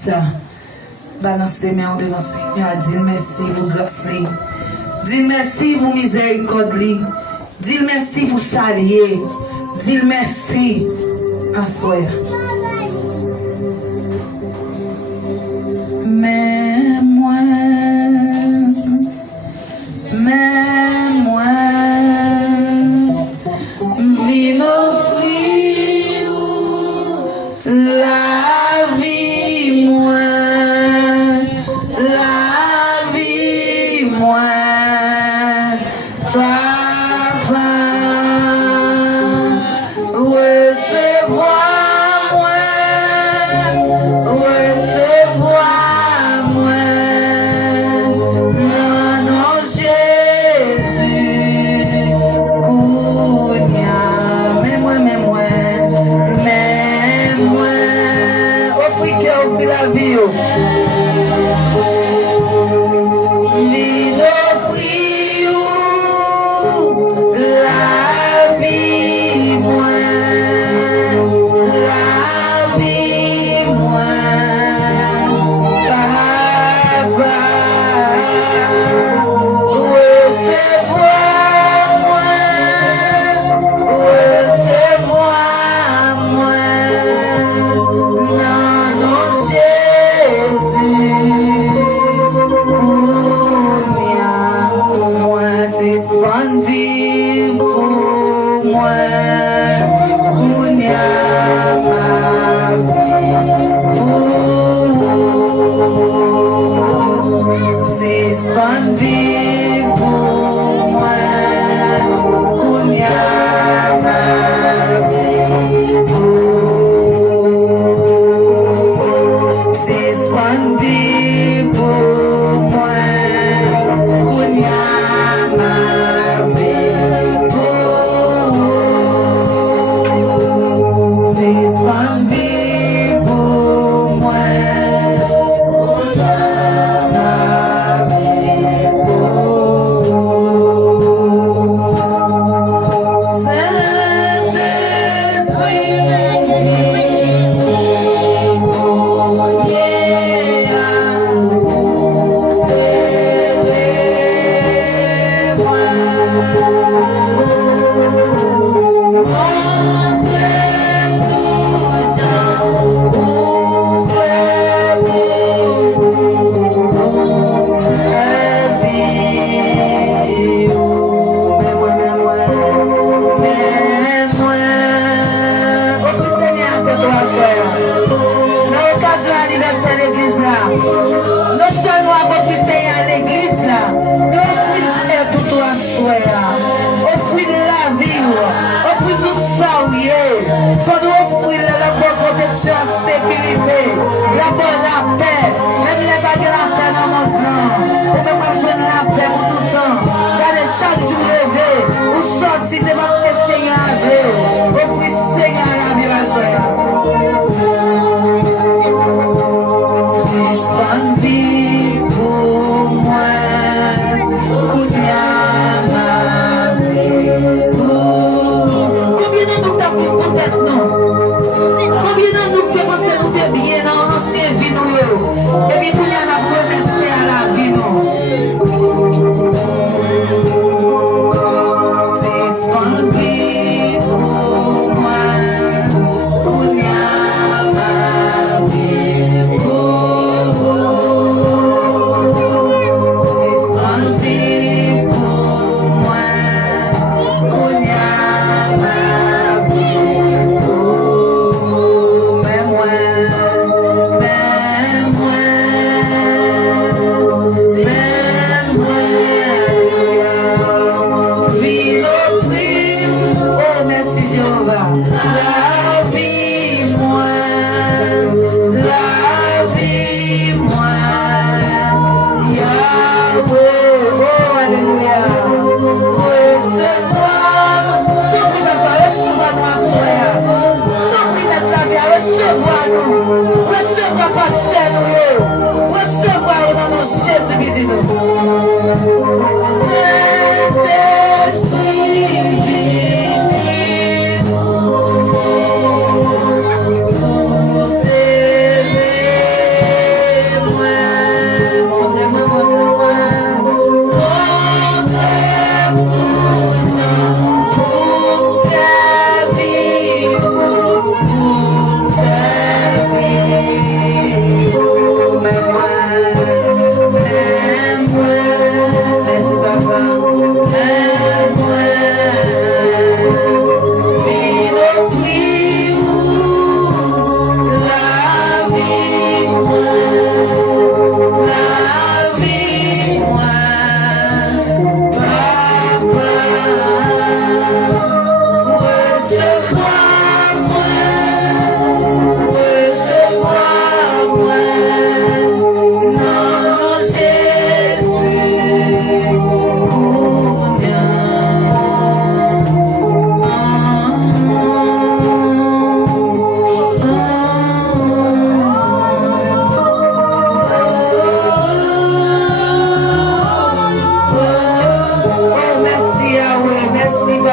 ça. Balancez mes de l'enseignant. Dis merci pour grâce. Dis merci pour miséricorde. Dis merci pour salier. Dis merci à soi. Mais moi, vine offrir la vie, moi, papa, la vie. Vine offrir la vie, moi, papa, chaque jour levé, ou sorti, c'est parce que le Seigneur a vu. Offrir Seigneur la vie à soi. C'est une vie pour moi, ma vie pour. Combien de nous t'as vu peut-être non? Combien de nous qui pensent nous t'es bien dans l'ancien vie nous? Et puis, combien de nous remercier à la vie nous?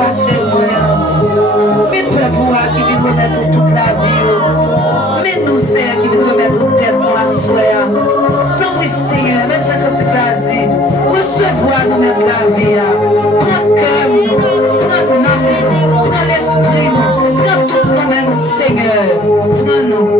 pas chez moi. Mais peuple qui vient remettre toute la vie. Mais nous, Seigneur, qui vient remettre tête nous à soi. Tant pis, Seigneur, même si quand tu l'as dit, recevoir nous mettre la vie. Prends cœur nous, prends l'âme nous, prends l'esprit nous, prends tout nous-mêmes, Seigneur. Prends nous.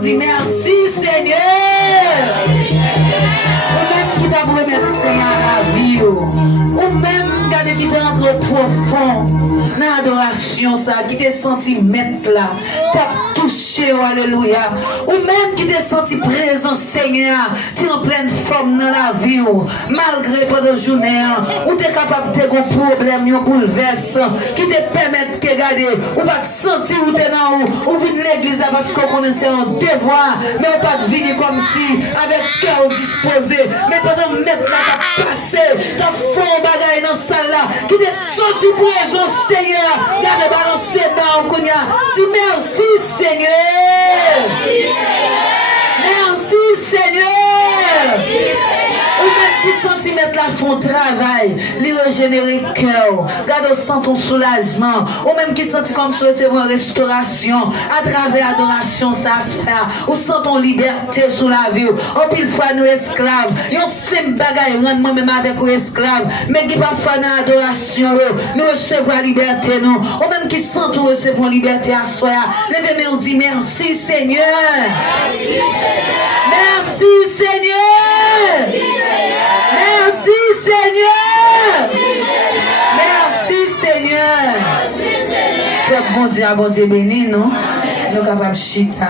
Merci Seigneur. Ou même qui t'a remercié à la vie. Ou même qui t'a rentré profond dans l'adoration, ça, qui t'a senti mettre là, t'a touché, alléluia. Ou même qui t'a senti présent, Seigneur, tu es en pleine forme dans la vie, malgré pendant la journée, ou tu es capable de faire un problème, un bouleverse, qui te permet de regarder, ou pas de sentir où tu es dans ou venir l'église parce qu'on connaissait un devoir, mais on pas de venir comme si, avec cœur disposé, mais pendant mettre là, tu as passé, tu as fait un bagage dans la salle là, qui te sorti présent, Seigneur, garde balancer dans le cognac, dis merci, Seigneur. Merci, Seigneur. Ou même qui centimètres là font travail, les régénérer cœur, garde sans ton soulagement, ou même qui sentit comme ça c'est une restauration à travers l'adoration, ça se fait, ou sans ton liberté sous la vie, ou pile fois nous esclaves, yon simple bagaille rend moi-même avec nous esclaves, mais qui va faire dans l'adoration, nous recevons la liberté, nous, ou même qui sent nous recevons liberté à soi, levez-moi, on dit merci Seigneur. Merci Seigneur. Merci Seigneur. Merci Seigneur. Bon Dieu béni, nous. Nous capables de chita.